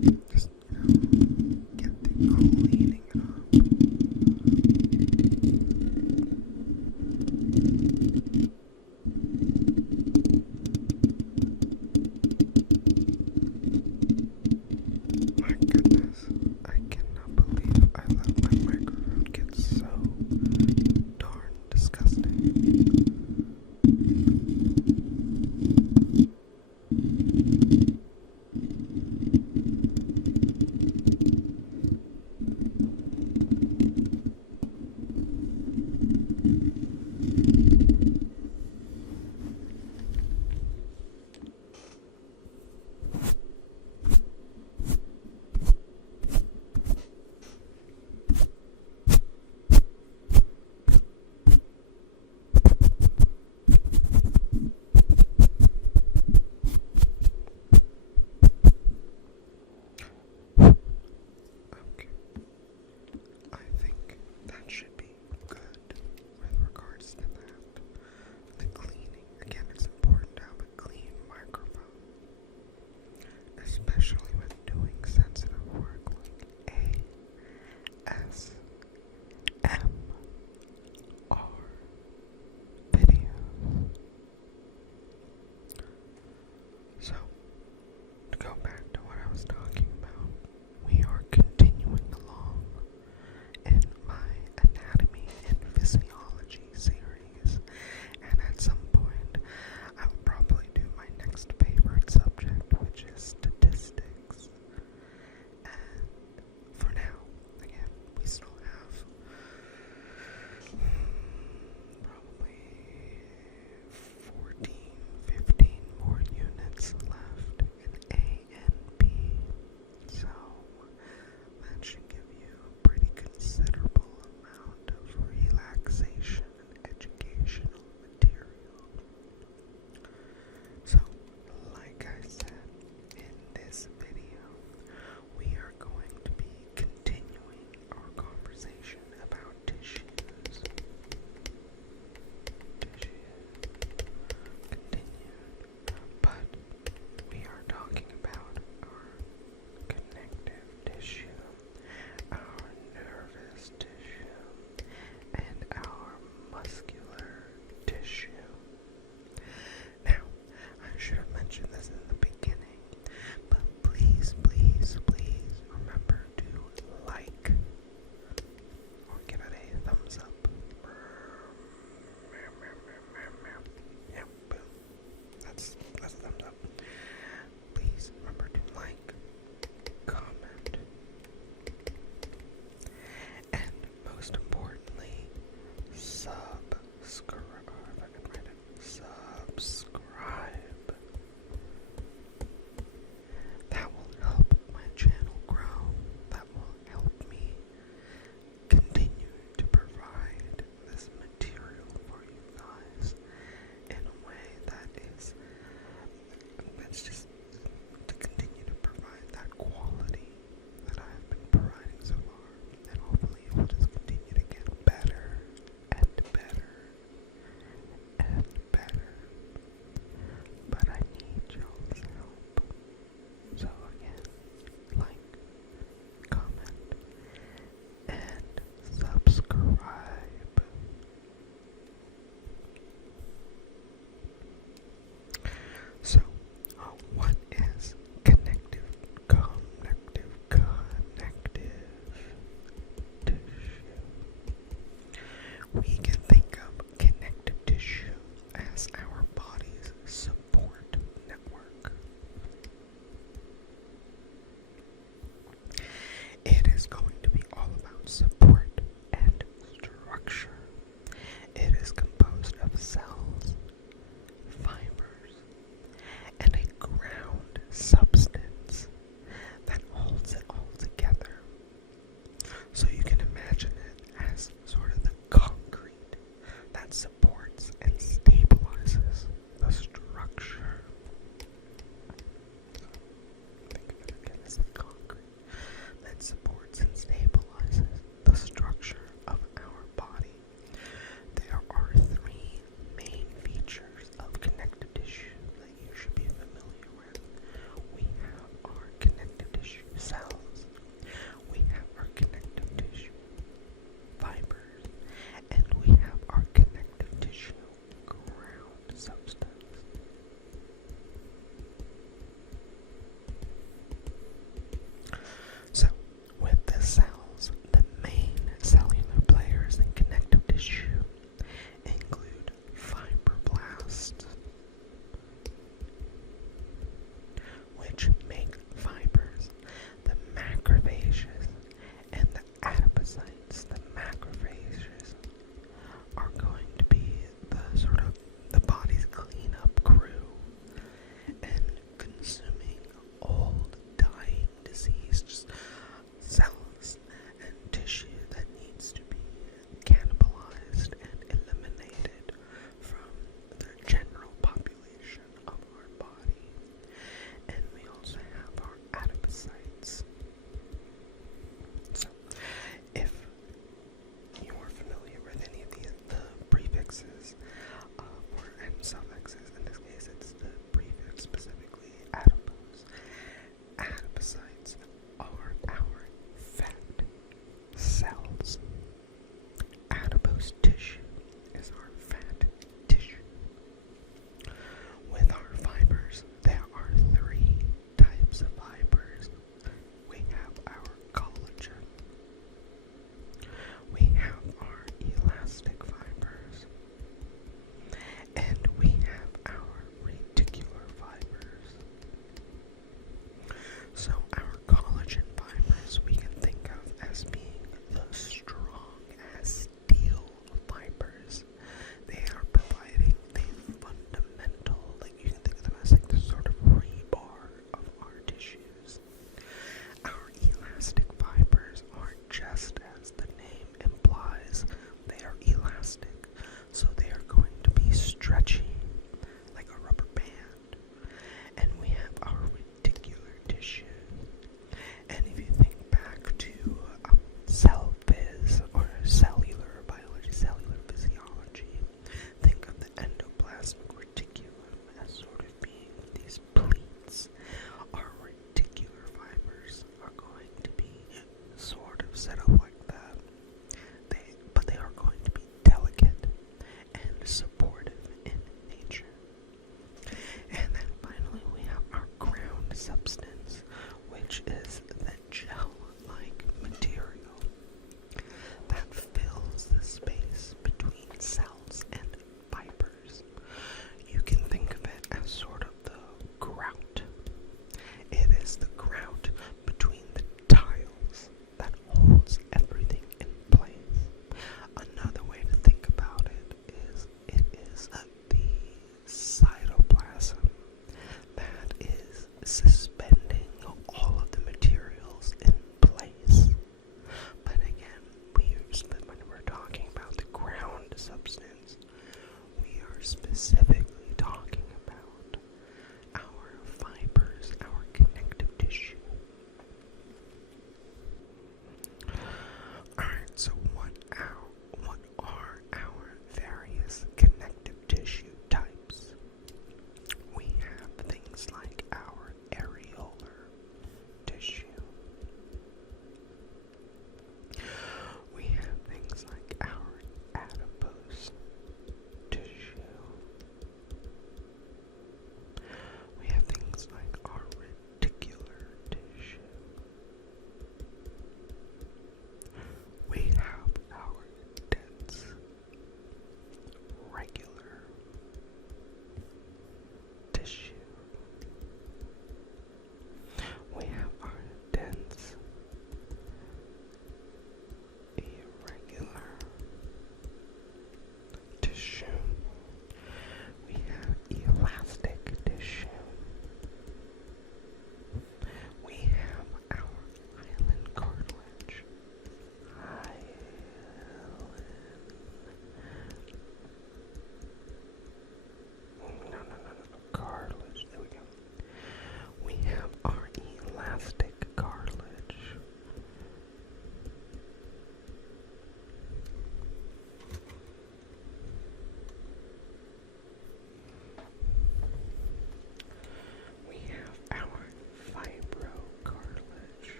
Just, get the cleaning it up. My goodness, I cannot believe I let my microphone get so darn disgusting.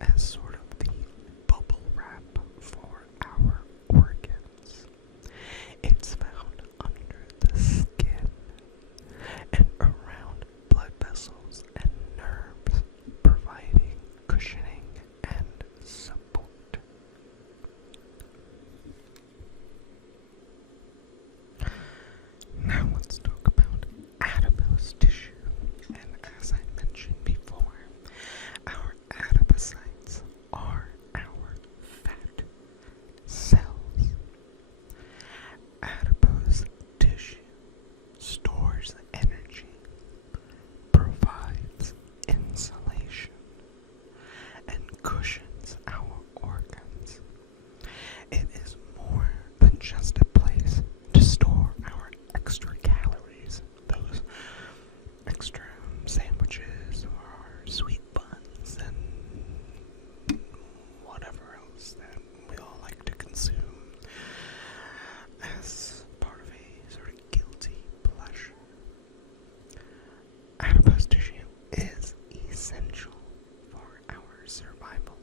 as sort of the bubble wrap for our organs. It's found under the skin and around blood vessels and nerves, providing cushioning and support. Now let's talk about adipose tissue. And as I mentioned before, our adipocytes are our fat cells. Adipose tissue stores energy, provides insulation, and cushions our organs. It is more than just a place to store our extra calories, those extra sandwiches or sweet buns and whatever else that we all like to consume as part of a sort of guilty pleasure. Adipose tissue is essential for our survival.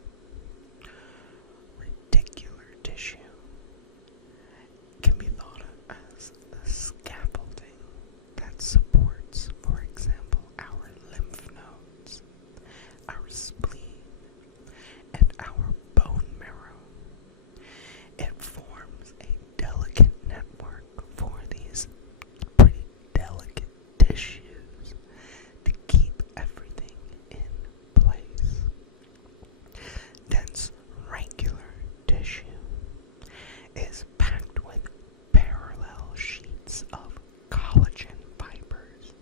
Reticular tissue can be thought of as the scaffolding that supports, for example, our lymph nodes, our spleen, and our bone marrow. It forms a delicate network for these pretty delicate tissues to keep everything in place. Dense regular tissue is packed with parallel sheets of collagen fibers,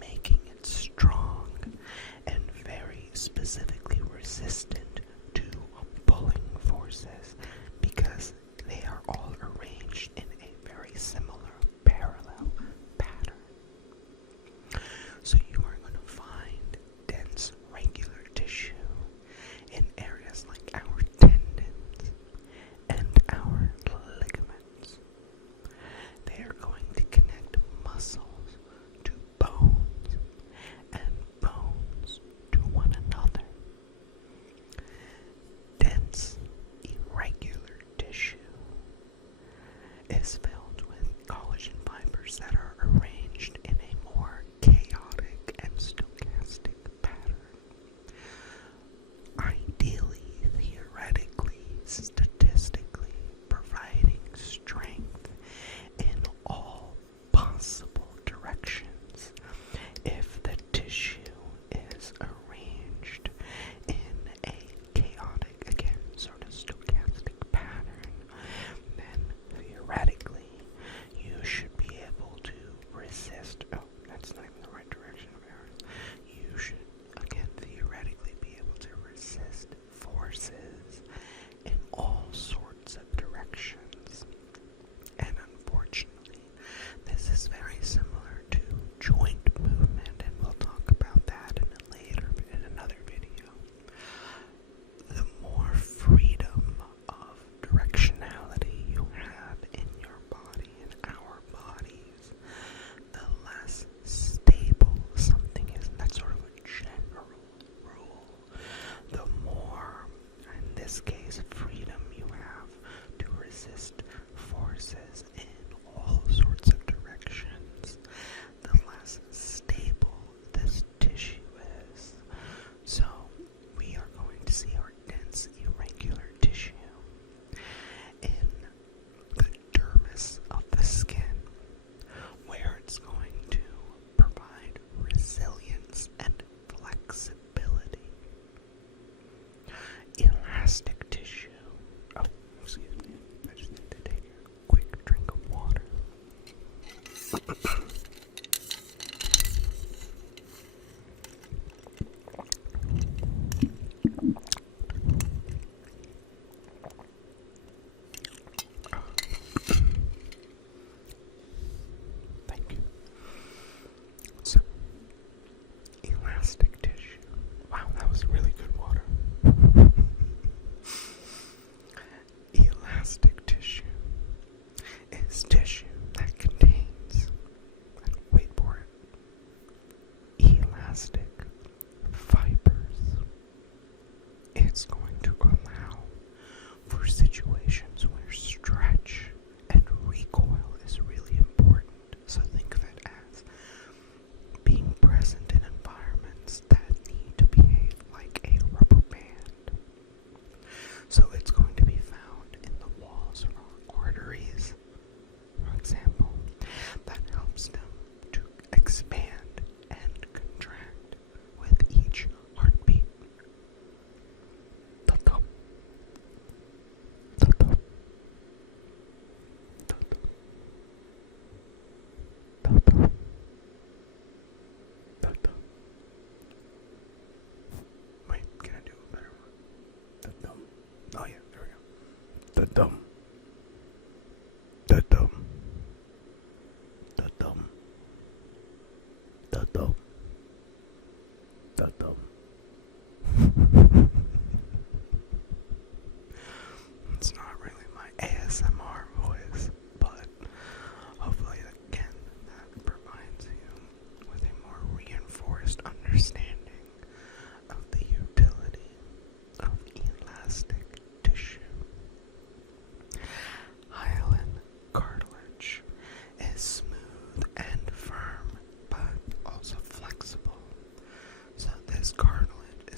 making it strong and very specifically resistant to pulling forces because they are all arranged in a very similar parallel pattern. So you are going to find dense regular tissue in areas like our tendons and our ligaments. They are going to connect muscles to bones and bones to one another.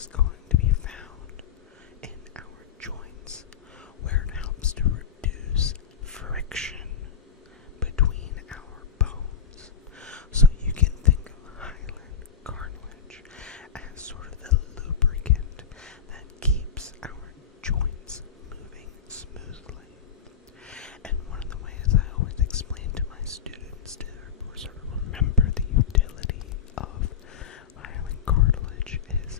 is going to be found in our joints, where it helps to reduce friction between our bones. So you can think of hyaline cartilage as sort of the lubricant that keeps our joints moving smoothly. And one of the ways I always explain to my students to sort of remember the utility of hyaline cartilage is,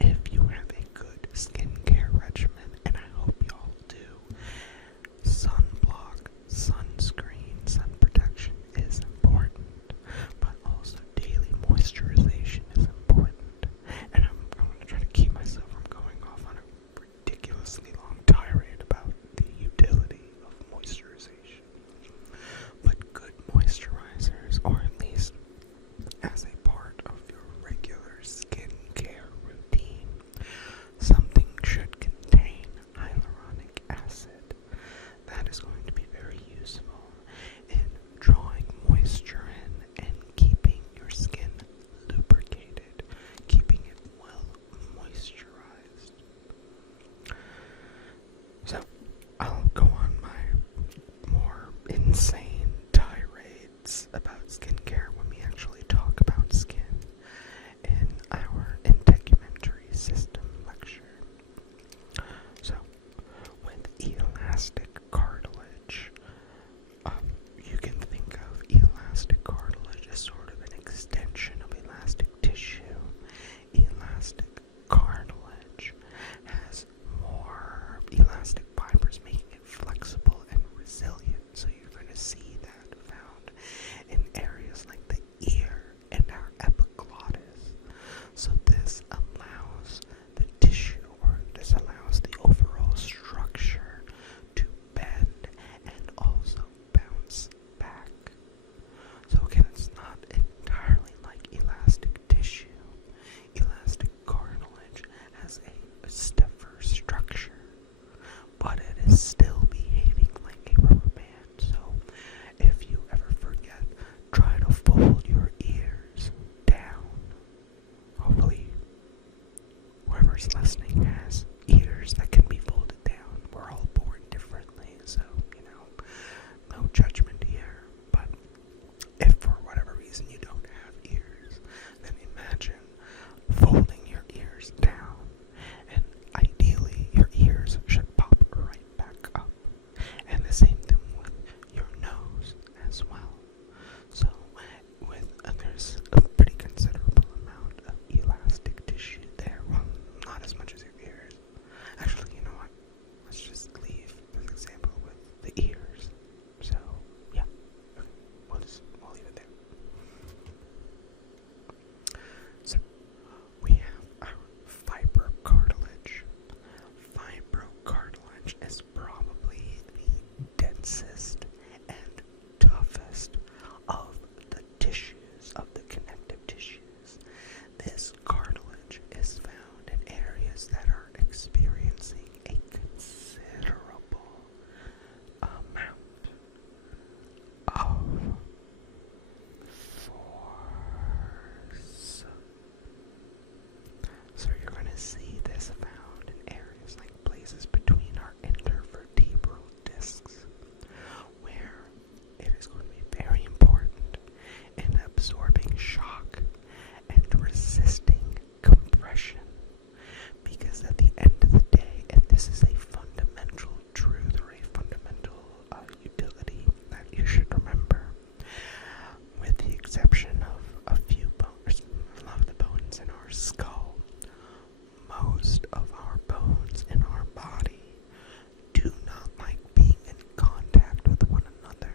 if you have a good skincare regimen, and I hope you all do, sunblock, sunscreen, sun protection is important, but also daily moisturization is important. And I'm going to try to keep myself from going off on a ridiculously long tirade about the utility of moisturization. But good moisturizers, or at least as a part of your regular skincare routine, something should contain hyaluronic acid. That is going to be very useful in drawing moisture in and keeping your skin lubricated, keeping it well moisturized. So, I'll go on my more insane tirades about skincare when we actually talk about skin in our integumentary system lecture. So, with elastic cartilage, you can think of elastic cartilage as sort of an extension of elastic tissue. Elastic cartilage has more elastic fibers, making it flexible and resilient. So you're going to see that found in areas like the ear and our epiglottis. So this allows the tissue, or this allows the overall structure to bend and also bounce back. So again, it's not entirely like elastic tissue. Elastic cartilage has a stiffer structure, but it is still behaving like a rubber band. So if you ever forget, try to fold your ears down. Hopefully whoever's listening has ears that can be folded down. We're all born differently, so, no judgment here. But if for whatever reason you don't have ears, then imagine folding your ears down, and ideally your ears should pop right back up. And the same thing with your nose as well. So there's a pretty considerable amount of elastic tissue there. Well, not as much as your ears. Actually, you know what? Let's just leave this example with the ears. So, yeah. Okay. We'll leave it there. So, we have our fibrocartilage. Fibrocartilage is probably the densest and toughest of the tissues, of the connective tissues. This cartilage is found in areas that are experiencing a considerable amount of force. So you're going to see this found in areas like places between our intervertebral discs, where it is going to be very important in absorbing shock and resisting compression. Because at the end of the day, and this is a fundamental truth or a fundamental utility that you should remember, with the exception of a few bones, a lot of the bones in our skull, most of our bones in our body do not like being in contact with one another.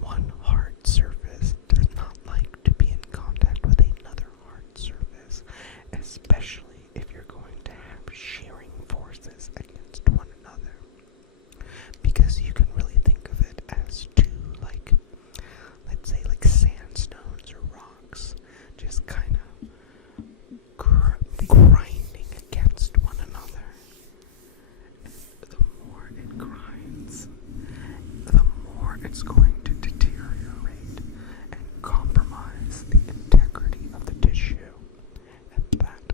One hard surface does not like to be in contact with another hard surface, especially if you're going to have shearing forces against one another. Because you can really think of it as two, let's say like sandstones or rocks, just kind of grinding against one another. The more it grinds, the more it's going to deteriorate and compromise the integrity of the tissue. And that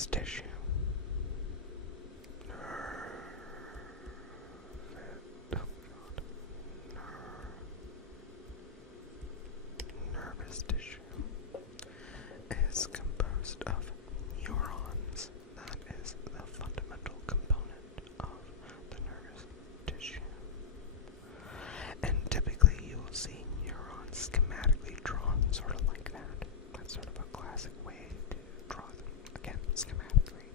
nervous tissue. Nervous tissue is composed of neurons. That is the fundamental component of the nervous tissue. And typically you will see neurons schematically drawn sort of like that. That's sort of a classic way to draw them, again, schematically.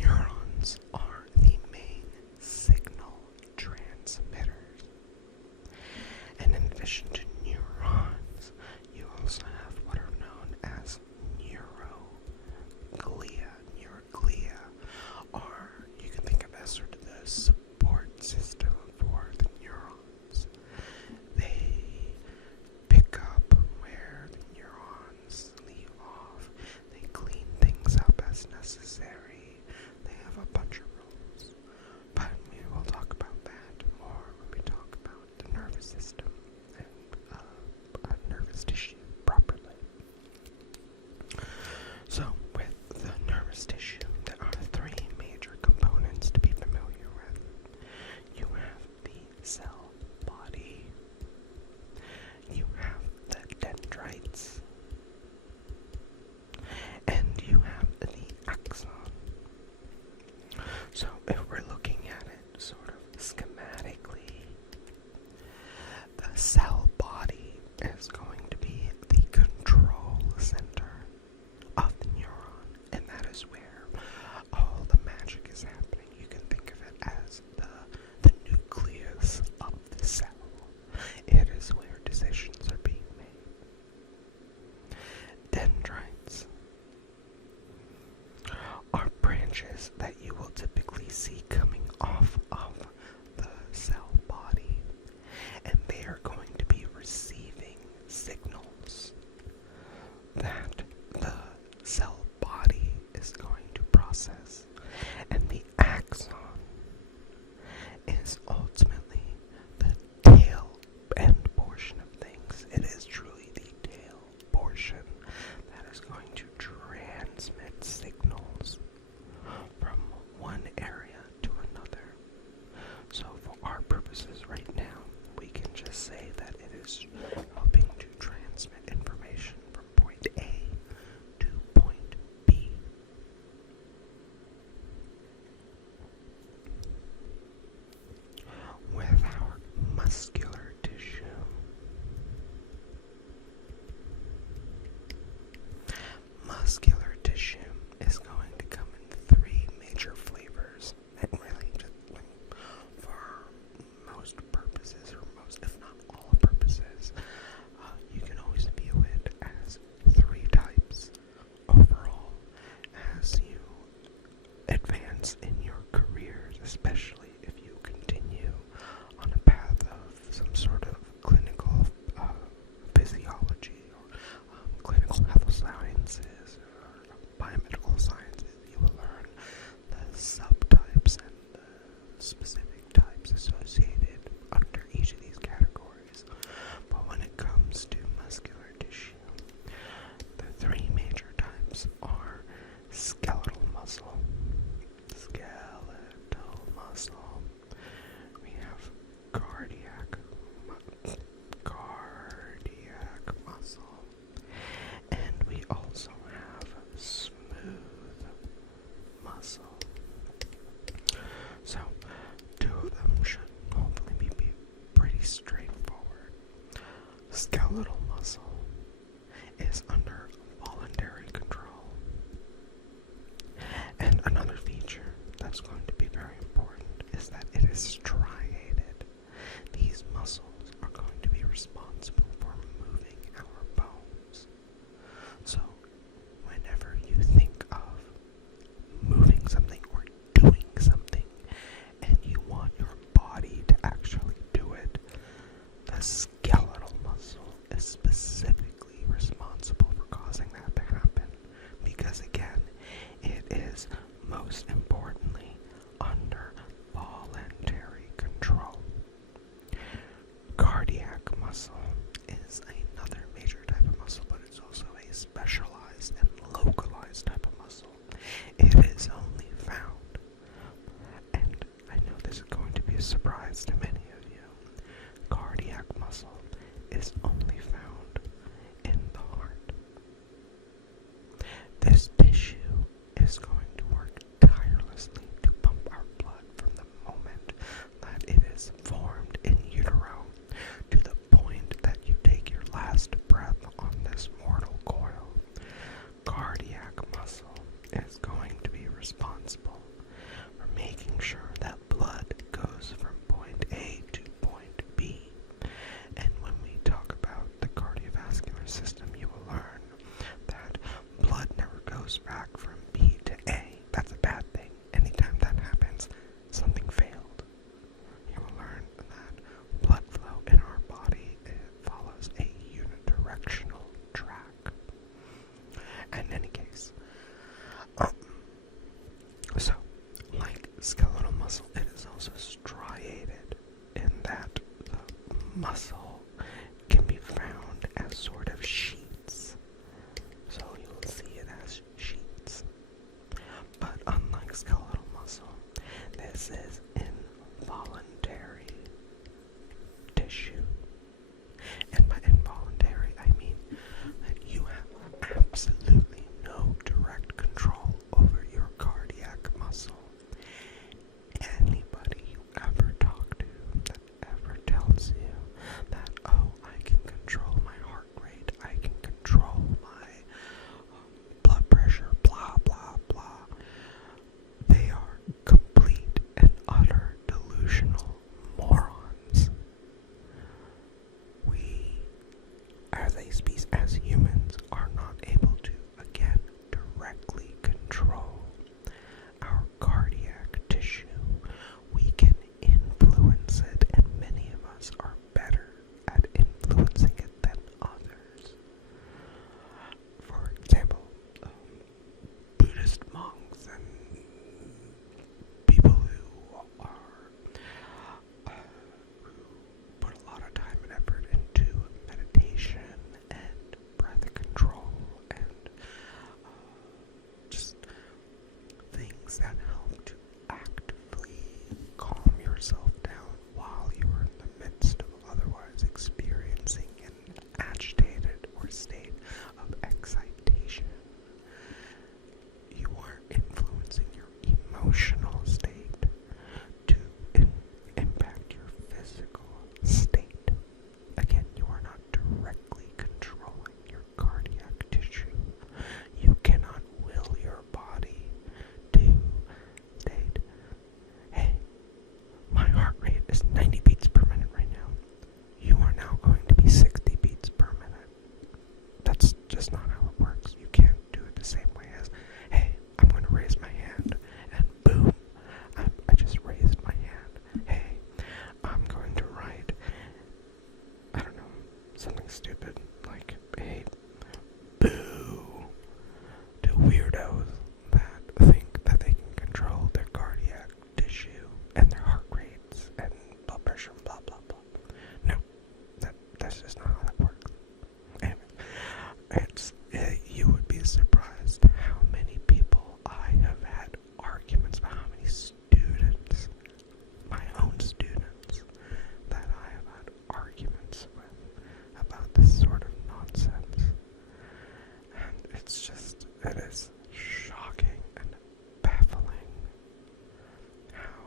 Neurons are the main signal transmitters. And in addition to neurons, you also have what are known as neuroglia. Neuroglia are, you can think of as sort of the support system for the neurons. They pick up where the neurons leave off. They clean things up as necessary. They have a bunch of roles. But we will talk about that more when we talk about the nervous system and nervous tissue properly. So, with the nervous tissue, there are three major components to be familiar with. You have the cell body, you have the dendrites, and you have the axon. So, if we're looking at it sort of schematically, the cell body is going to be the control center of the neuron, and that is where all the magic is happening. You can think of it as the nucleus of the cell. It is where decisions are being made. Dendrites are branches that you will typically see coming off of the cell body, and they are going to be receiving signals that the cell body is going to process. And the axon is ultimately the tail end portion of things. It is truly the tail portion that is going to transmit signals from one area to another. So for our purposes right now, we can just say that it is helping to transmit information from point A to point B. With our muscular tissue, muscular tissue is going to come in three major flavors, and really just for most purposes, or most, if not all purposes, you can always view it as three types overall as you advance in your careers, especially if you continue on a path of some sort of clinical physiology or clinical health sciences or biomedical sciences. You will learn the subtypes and the specific types associated under each of these categories. But when it comes to muscular tissue, the three major types are skeletal muscle. We have cardiac muscle, and we also have smooth muscle. So, two of them should hopefully be pretty straightforward. Skeletal muscle is under voluntary control. And another feature that's going to be very important is that it is striated. These muscles are going to be responsible for moving our bones. So, whenever you think of moving something or doing something, and you want your body to actually do it, the skeletal muscle is specifically responsible for causing that to happen. Because again, it is most importantly responsible for making sure that blood goes from point A to point B. And when we talk about the cardiovascular system, you will learn that blood never goes back from B to A. That's a bad thing. Anytime that happens, something failed. You will learn that blood flow in our body follows a unidirectional track. In any case, so like skeletal muscle, it is also striated in that the muscle can be found as sort of sheets. So you'll see it as sheets. But unlike skeletal muscle, this is involuntary tissue. And by involuntary, I mean that you have absolutely no direct control over your cardiac muscle. Anybody you ever talk to that ever tells you that, oh, I can control my heart rate, I can control my blood pressure, blah, blah, blah, they are complete and utter delusional morons. We, as a species, as humans, are not able to, again, directly control our cardiac tissue. We can influence it, and many of us are better at influencing it than others. For example, Buddhist monks and people who put a lot of time and effort into meditation and breath control and just things that help to actively calm yourself down while you are in the midst of otherwise experiencing an agitated or state of excitation. You are influencing your emotional state to impact your physical state. Again, you are not directly controlling your cardiac tissue. You cannot will your body to state, hey, my heart rate is 90 beats per minute right now. You are now going to be 60 beats per minute. That's just not how it works. You can't do it the same way as, hey, I'm going to raise my hand, and boom, I just raised my hand. Hey, I'm going to write, I don't know, something stupid, like, hey, boo, to weirdos that think that they can control their cardiac tissue and their heart rates and blood pressure and blah, blah, blah. No, that's just not how that works. Anyway, you would be surprised how many people I have had arguments about, how many students, my own students, that I have had arguments with about this sort of nonsense. And it's just, it is shocking and baffling how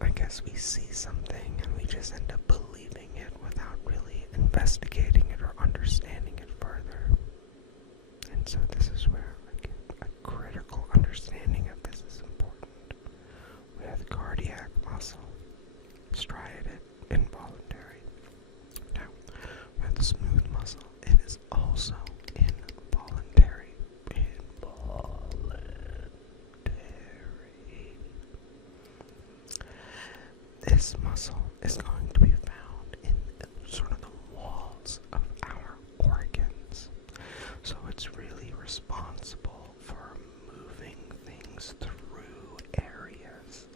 I guess we see something and we just end up believing it without really investigating it or understanding it further. And so this is where, again, a critical understanding of this is important. With cardiac muscle, striated, involuntary. Now, with smooth muscle, it is also involuntary. This muscle is going to be found in sort of the walls of our organs. So it's really responsible for moving things through areas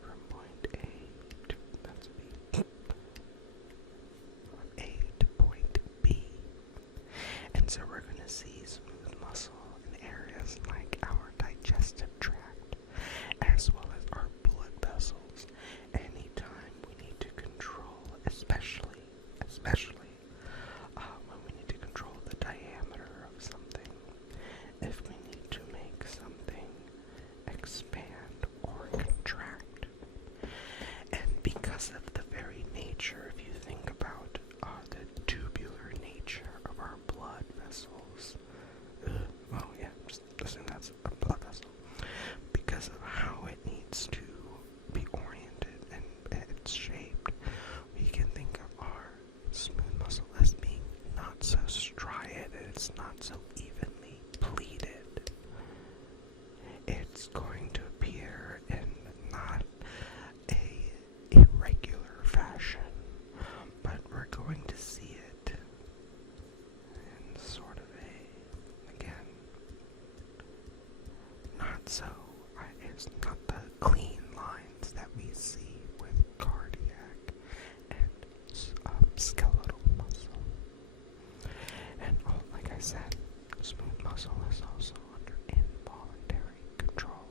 from point A to, that's B, from A to point B. And so we're going to see smooth muscle in areas like our digestive tract, as well as our blood vessels. Anytime we need to control so it's not the clean lines that we see with cardiac and skeletal muscle. And like I said, smooth muscle is also under involuntary control.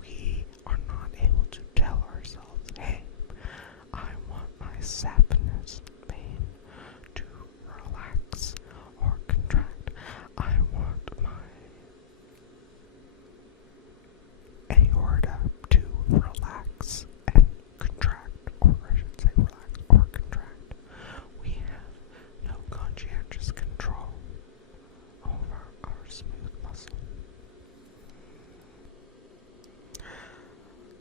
We are not able to tell ourselves, hey, I want my saphenous vein to relax or contract. I want my aorta to relax and contract, or I should say relax or contract. We have no conscientious control over our smooth muscle.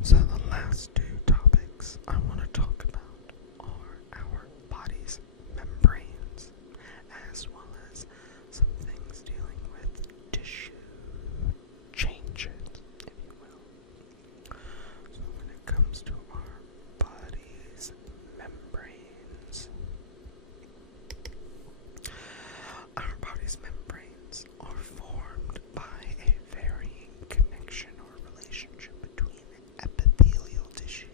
So the last two topics I want to talk about are our body's membranes, as well as some things dealing with tissue changes, if you will. So when it comes to our body's membranes, our body's membranes are formed by a varying connection or relationship between epithelial tissue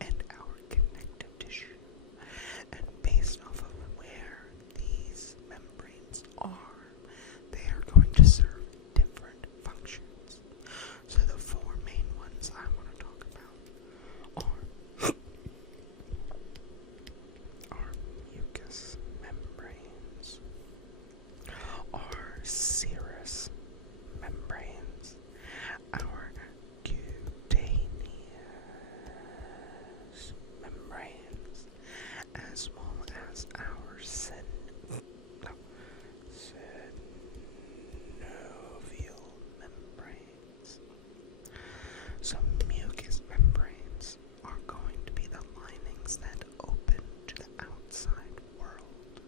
and our connective tissue. And based off of where these membranes are, they are going to serve different functions. So the four main ones I want to talk about are mucous membranes, our serous membranes, our cutaneous membranes, as well as our synovial membranes. So mucous membranes are going to be the linings that open to the outside world.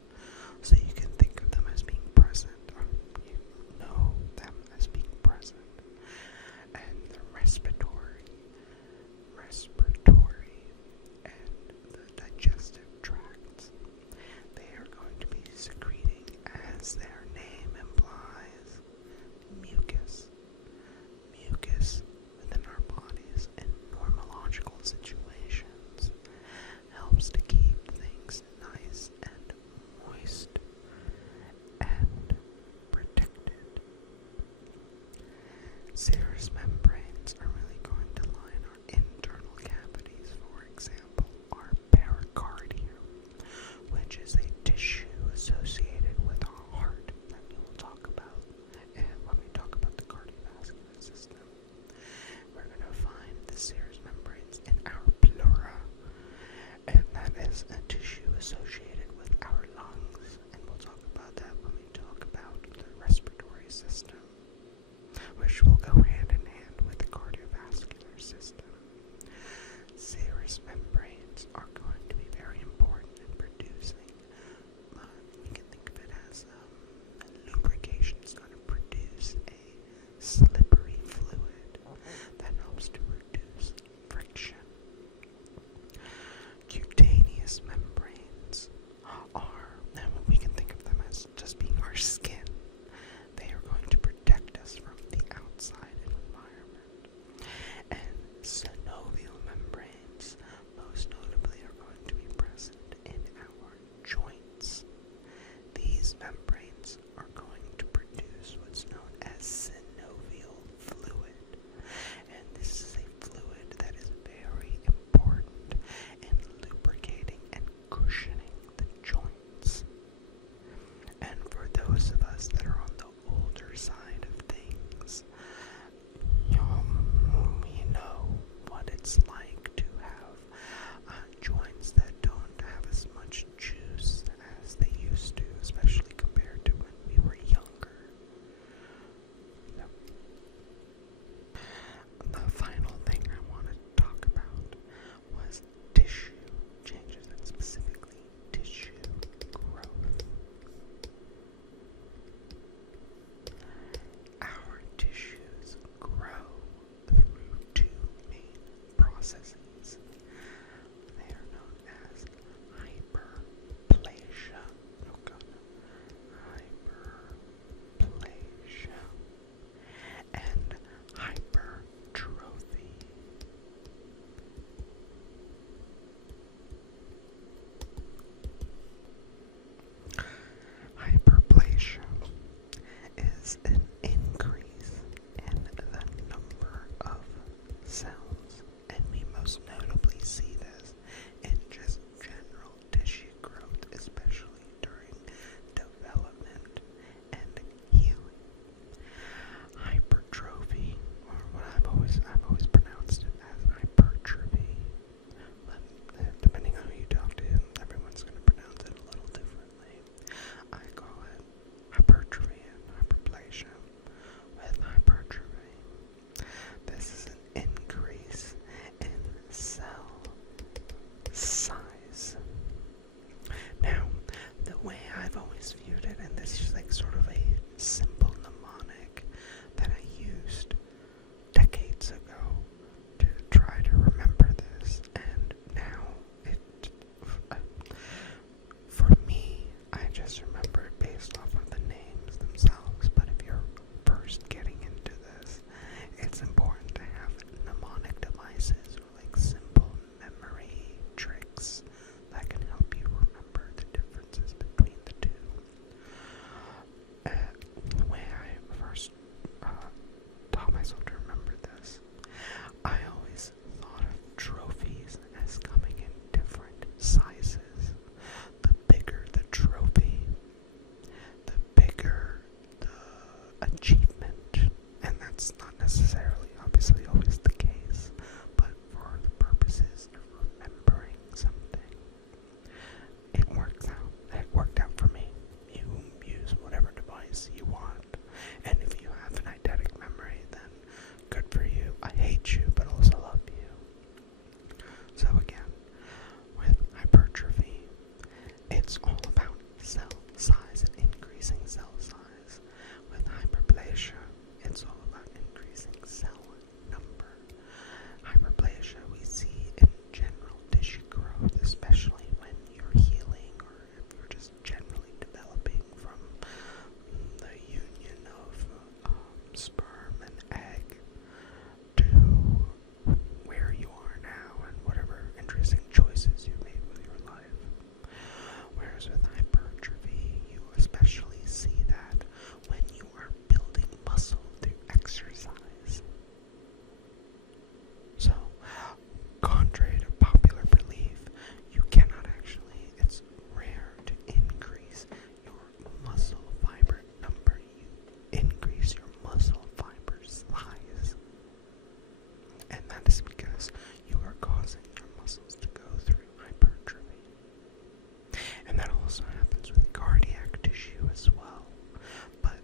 So you can think of them as being present, or you know them as being present. And the respiratory, and the digestive tracts, they are going to be secreting, as their name implies, mucus. Mucus within our bodies in normological situations helps to keep things nice and moist and protected. Serous membranes are really going to line our internal cavities, for example, our pericardium, which is a tissue associated with our heart that we will talk about when we talk about the cardiovascular system. We're going to find the serous membranes in our pleura, and that is a tissue associated with our lungs, and we'll talk about that when we talk about the respiratory system, which will go hand in hand with the cardiovascular is an increase in the number of cells, and we most notably see this in just general tissue growth, especially during development and healing. Hypertrophy, or what I've always pronounced it as hypertrophy, but depending on who you talk to, everyone's going to pronounce it a little differently. I call it hypertrophy and hyperplasia. With hypertrophy, this is an increase in cell size. Now, the way I've always viewed it, and this is like sort of a simple mnemonic that I used decades ago to try to remember this, and now for me, I just remember it based off of the names themselves. But if you're first getting into this, it's important to have mnemonic devices or like simple memory tricks that can help you remember the differences between the two. The way I first taught myself to remember this, I always thought of trophies as coming in different sizes. The bigger the trophy, the bigger the achievement, and that's not necessarily obviously always the case, but for the purposes of remembering something, it works out. It worked out for me. You use whatever device you want, and if you have an eidetic memory, then good for you. I hate you, but also love you. So again, with hypertrophy, it's all about cell size and increasing cell size. With hyperplasia, it's all about increasing cell number. Hyperplasia we see in general tissue growth, especially when you're healing or if you're just generally developing from the union of sperm and egg to where you are now and whatever interesting choices you've made with your life. Whereas with hypertrophy, you especially see that when you are building muscle through exercise. So, contrary to popular belief, you cannot actually, it's rare to increase your muscle fiber number. You increase your muscle fiber size. And that is because you are causing your muscles to go through hypertrophy. And that also happens with cardiac tissue as well. But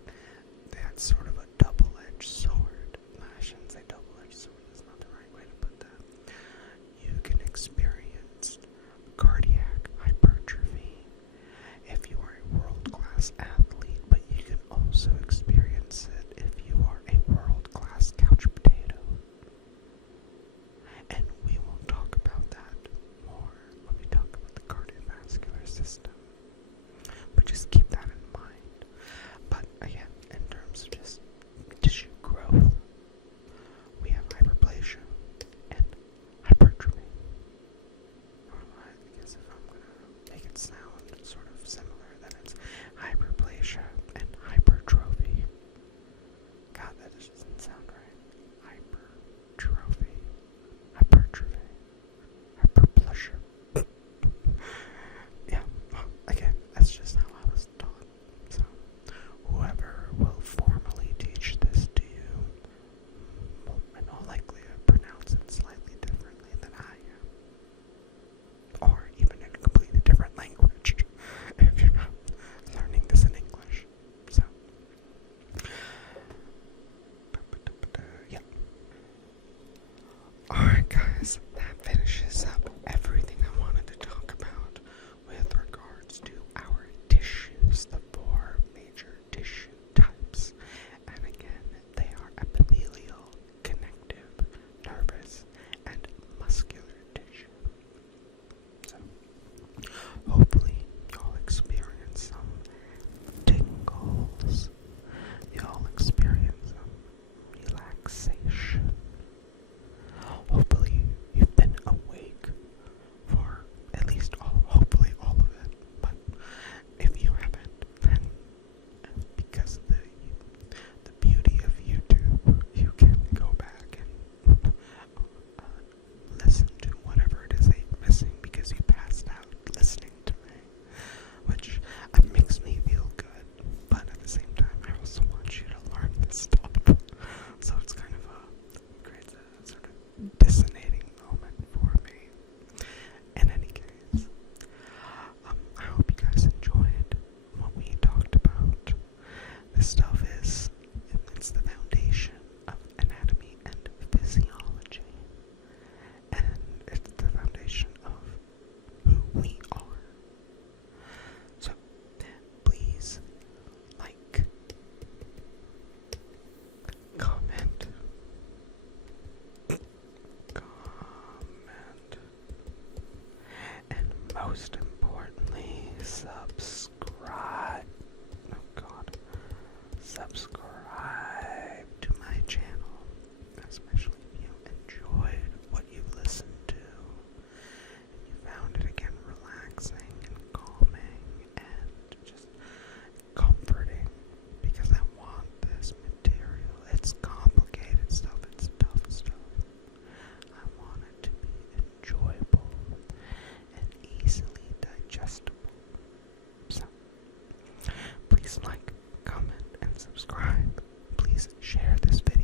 that's sort of a double-edged sword. I shouldn't say double-edged sword, that's not the right way to put that. You can experience cardiac hypertrophy if you are a world-class athlete, but you can also experience it if you are a world-class couch potato. And we will talk about that more when we talk about the cardiovascular system. But just keep that in mind. But again, in terms of just please share this video